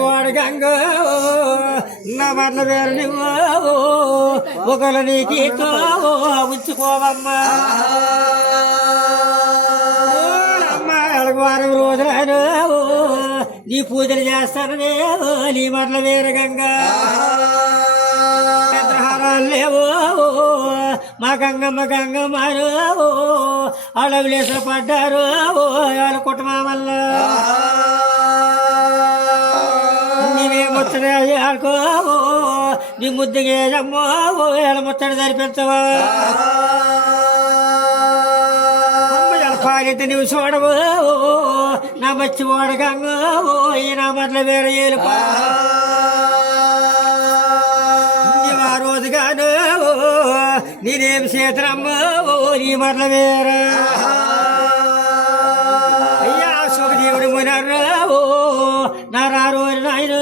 వాడు గంగ నా మాటల పేరు నువ్వు ఒకరు నీకు ఉంచుకోవమ్మా అమ్మాయిలకు వారం రోజులను నీ పూజలు చేస్తాను నీ మాటల పేరు గంగ లేవు మా గంగమ్మరు అడవులేసలు పడ్డారు వాళ్ళ కుటుంబం వల్ల నీవే ముచ్చట ఆడుకో నీ ముద్దుగేదమ్మో ఎలా ముచ్చట సరిపెంచవా పాలిత నువ్వు చూడవు నా మచ్చి ఓడ గంగ ఈ నా మట్ల వేరే ఏలుపా రోజుగాను నేనేం చేతనమ్మ నీ మరల వేర అయ్యా సుఖదేవుడు మునర్రా నారారు నాయన